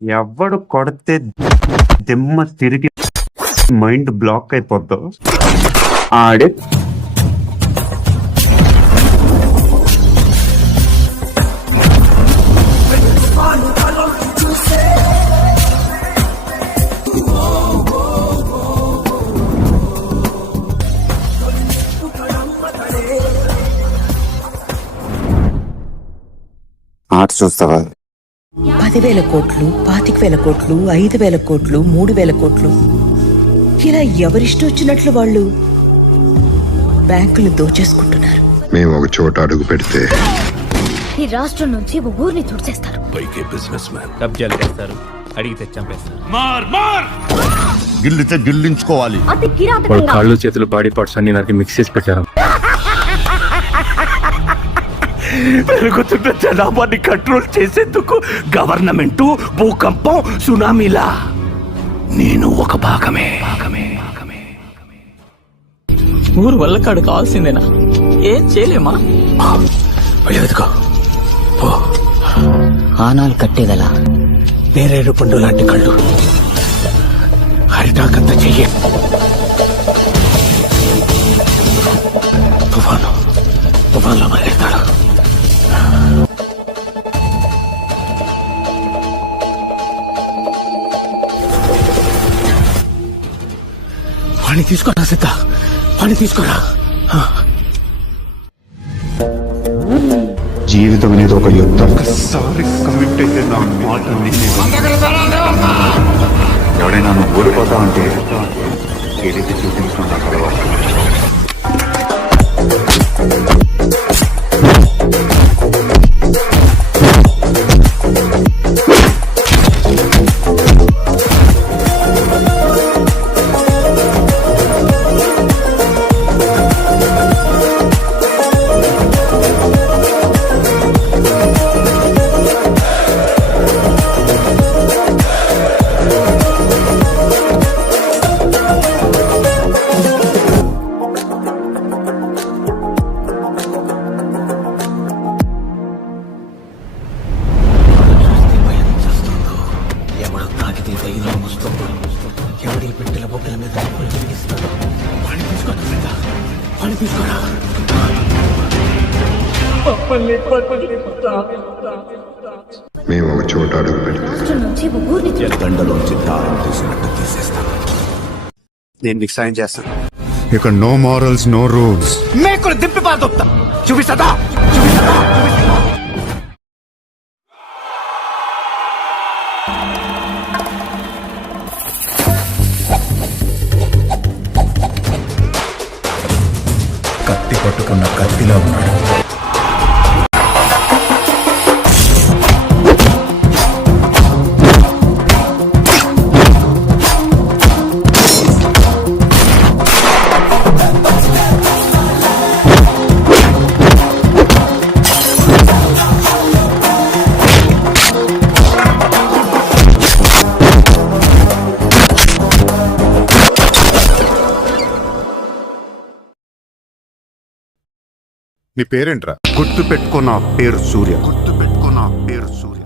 ఎవడు కొడితే దిమ్మ తిరిగి మైండ్ బ్లాక్ అయిపోద్దో ఆడే ఆట చూస్తావా? 10,000 కోట్లు, 25,000 కోట్లు, 5,000 కోట్లు, 3,000 కోట్లు, ఇలా ఎవరిష్టం వచ్చినట్లు వాళ్ళు బ్యాంకులు దోచేసుకుంటున్నారు. మేము ఒక చోట అడుగు పెడితే ఈ రాష్ట్రం నుంచి ఒక ఊరిని తుడిచేస్తారు. పైకి బిజినెస్ మ్యాన్ కబ్జాలు చేస్తారు, అడిగితే చంపేస్తారు. గిల్లితే గిల్లించుకోవాలి. అతి కిరాతకంగా కాళ్ళు చేతులు బాడీ పార్ట్స్ అన్ని నాకు మిక్స్ చేసి పెట్టారు. పెరుగుతున్న జనాభాని కంట్రోల్ చేసేందుకు గవర్నమెంట్ భూకంపం సునామీలా నేను ఒక భాగమే. ఊరు వల్ల కాడు కావాల్సిందేనా? ఏం చేయలేమా? వెళ్ళేదికో పో. ఆనాలు కట్టేదలా నేరేడు పండు లాంటి కళ్ళు హరిటాకంత చెయ్యి. తుఫాన్లో మొదలెడతాడు. వాణ్ణి తీసుకోరా సిద్ధ, వాణ్ణి తీసుకోరా. జీవితం అనేది ఒక యుద్ధం. ఒకసారి కమిట్ అయితే నా మాట ఎవడైనా నువ్వు ఓడిపోతా అంటే ఏదైతే చూపించడం నాకు అలవాటు. ఎవడి బిడ్డల బొక్కల మీద వాణ్ణి తీసుకోరా సిద్ధ, వాణ్ణి తీసుకోరా. మేము ఒక చోట అడుగు పెడితే రాష్ట్రం నుంచి ఒక ఊరిని దండలోంచి దారం తీసినట్టు తీసేస్తాను. నేను మీకు సాయం చేస్తాను. ఇక నో మారల్స్, నో రూల్స్. మేకులు దింపి పాదొప్తా చూపిస్తా. కత్తి పట్టుకున్న కత్తిలా ఉన్నాడు. నీ పేరేంట్రా? గుర్తు పెట్టుకో, నా పేరు సూర్య. గుర్తు పెట్టుకో, నా పేరు సూర్య.